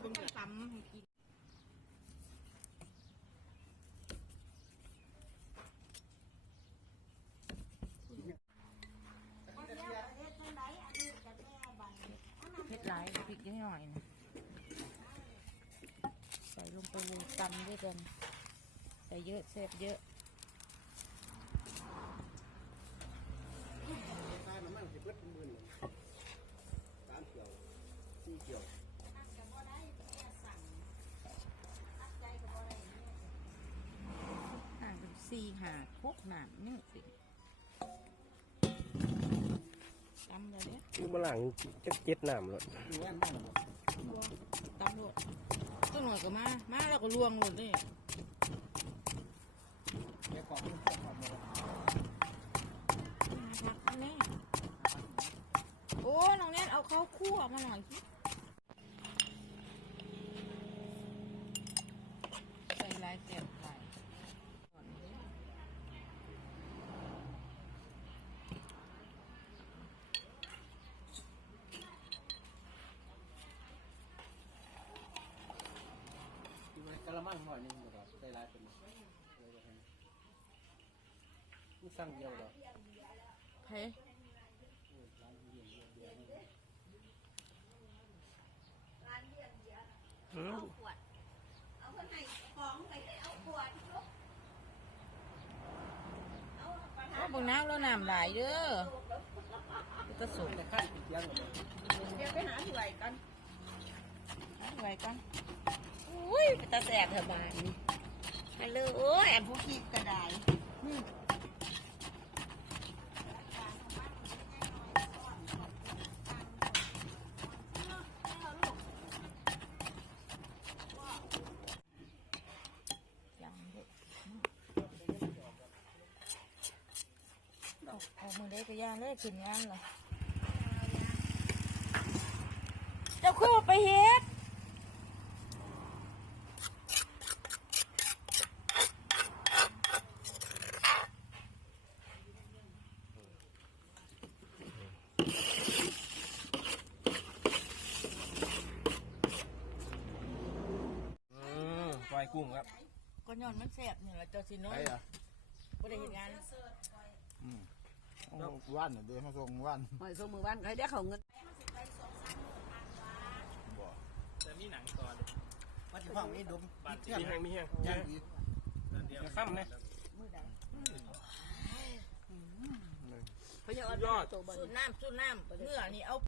เบิ่งตำกินเผ็ดหลายพริกนิดหน่อยนะใส่ลงไปเลยตำด้วยกันใส่เยอะเสพเยอะตาน้ำมันสิเบิดหมื่นสามเกี่ยวสี่เกี่ยว ห่างกัน สี่หาพวกหนามนี่สิตำเลยเนี่ยคือมาหลังจักเจ็ดน้ำแล้วตำรวจตัวหน่อยก็มา มาแล้วก็ลวงหมดเลยมาพักแน่โอ้น้องแนทเอาข้าวคั่วมาหน่อยสิใส่ลายเต็มไปก่อนเด้อ คือ มันกระมังหน่อยหนึงดอกใส่หลายเป็นมันสั่งเดียวดอกเฮ้ยอืมเอาคนให้ของไปเอาขวดลูกเอาประทาก็บิ่งน้ำแล้วน้ำหลายเด้อก็จะสุกแต่ขั้นเสียงหมดเลยเดี๋ยวไปหาถ้วยกันไว้กัน อุ้ยเป็นตาแสบเถอะบานนี่ฮัลโหลโอ้ยแอมผู้ขี้กระไดยังเด้ออาเอามือเล็กก็ย่างเลยขึ้นงานเหรอเจ้าคือไปเฮ็ด ปล่อยกุ้งครับก็ย้อนมันแสบเนี่ยแหละเจ้าสิเน้อยไอ้เหรอบ่ได้เห็นงานวันเดี๋ยวมาส่งวันหอยส่งมือบ้านใครได้เขาเงินแต่มีหนังก่อนมาที่ห้องนี้ดมบาดมีแห้งมีแห้งย่างดีเดียวจะค่ำนะเขาจะเอายอดตัวบนสูตรน้ำสูตรน้ำเนื้อนี่เอา